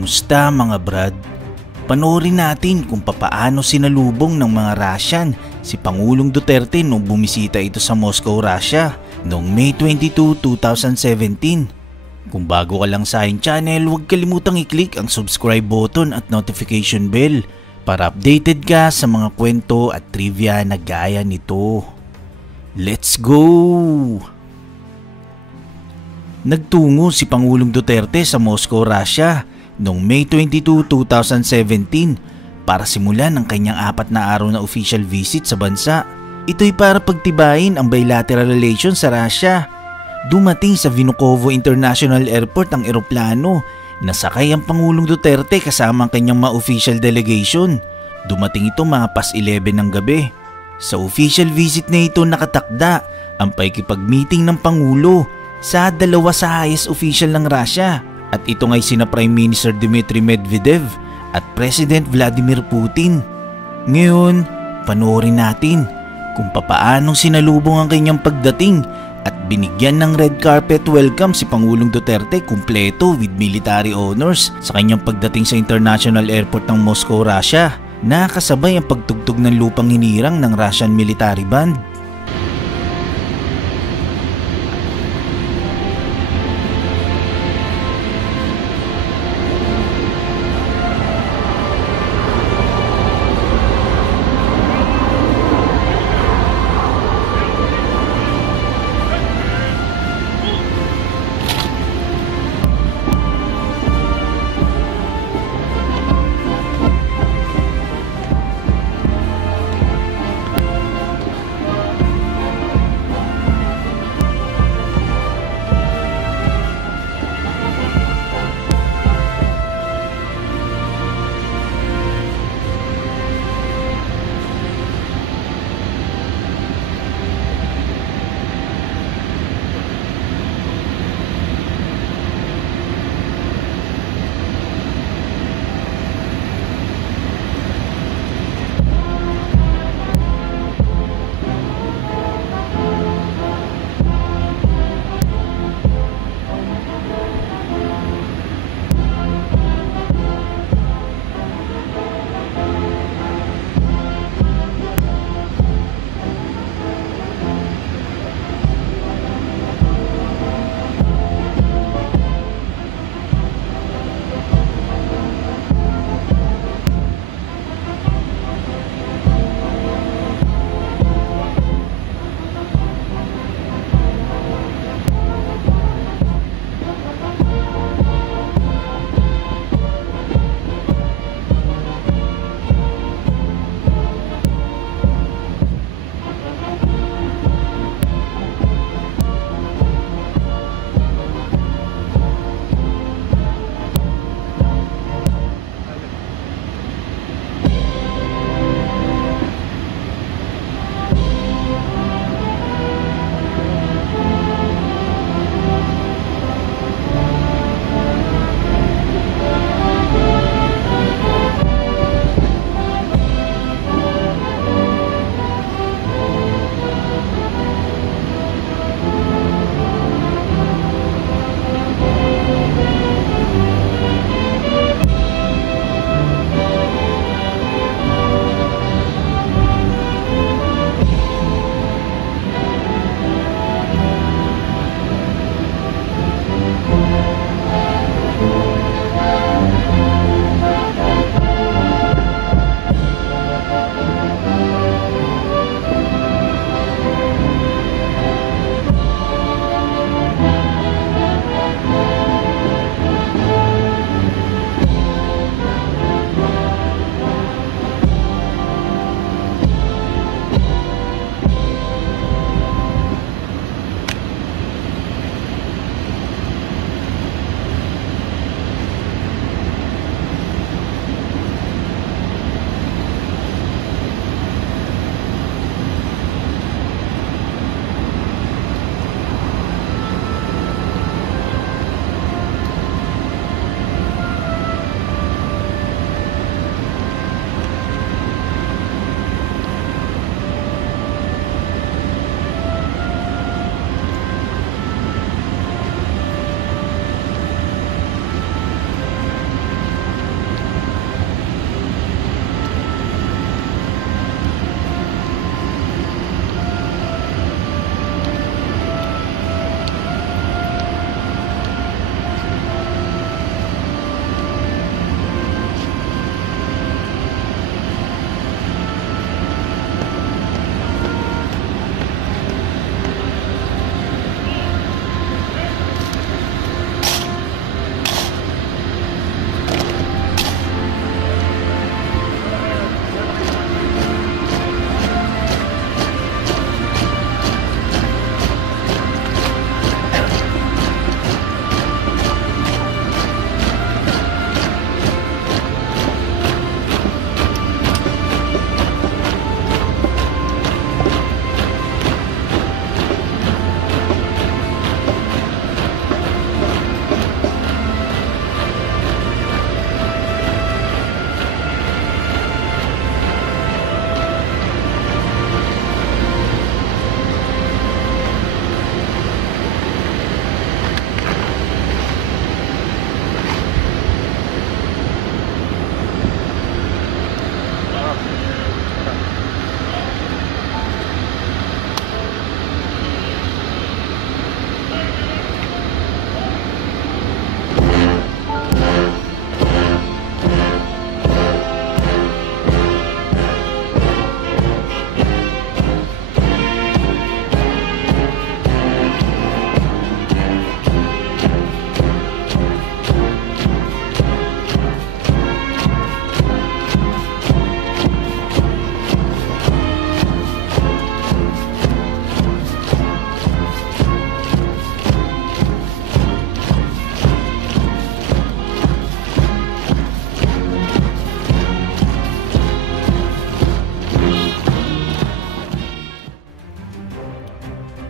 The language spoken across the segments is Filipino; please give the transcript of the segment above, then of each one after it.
Kumusta mga brad? Panoorin natin kung papaano sinalubong ng mga Russian si Pangulong Duterte nung bumisita ito sa Moscow, Russia noong May 22, 2017. Kung bago ka lang sa aking channel, huwag kalimutang i-click ang subscribe button at notification bell para updated ka sa mga kwento at trivia na gaya nito. Let's go! Nagtungo si Pangulong Duterte sa Moscow, Russia noong May 22, 2017 para simulan ang kanyang 4 na araw na official visit sa bansa. Ito'y para pagtibayin ang bilateral relations sa Russia. Dumating sa Vnukovo International Airport ang eroplano na sakay ang Pangulong Duterte kasama ang kanyang mga official delegation. Dumating ito mga past 11 ng gabi. Sa official visit na ito nakatakda ang pakikipag-meeting ng Pangulo sa dalawa sa highest official ng Russia. At ito nga'y sina Prime Minister Dmitry Medvedev at President Vladimir Putin. Ngayon, panoorin natin kung papaanong sinalubong ang kanyang pagdating at binigyan ng red carpet welcome si Pangulong Duterte kumpleto with military honors sa kanyang pagdating sa International Airport ng Moscow, Russia. Nakasabay ang pagtugtog ng lupang hinirang ng Russian military band.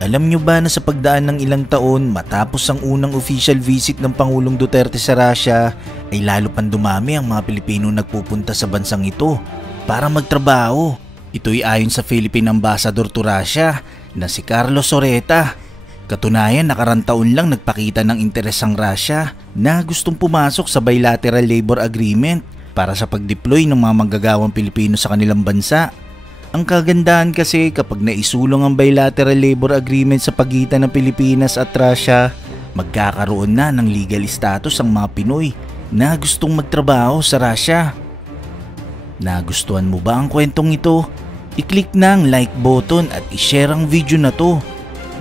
Alam nyo ba na sa pagdaan ng ilang taon matapos ang unang official visit ng Pangulong Duterte sa Russia ay lalo pang dumami ang mga Pilipino nagpupunta sa bansang ito para magtrabaho. Ito'y ayon sa Philippine Ambassador to Russia na si Carlos Soreta. Katunayan, nakarang taon lang nagpakita ng interes ang Russia na gustong pumasok sa bilateral labor agreement para sa pag-deploy ng mga manggagawang Pilipino sa kanilang bansa. Ang kagandahan kasi kapag naisulong ang bilateral labor agreement sa pagitan ng Pilipinas at Russia, magkakaroon na ng legal status ang mga Pinoy na gustong magtrabaho sa Russia. Nagustuhan mo ba ang kwentong ito? I-click na ang like button at i-share ang video na to.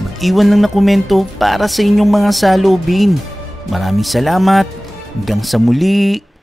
Mag-iwan lang na komento para sa inyong mga salubin. Maraming salamat. Hanggang sa muli.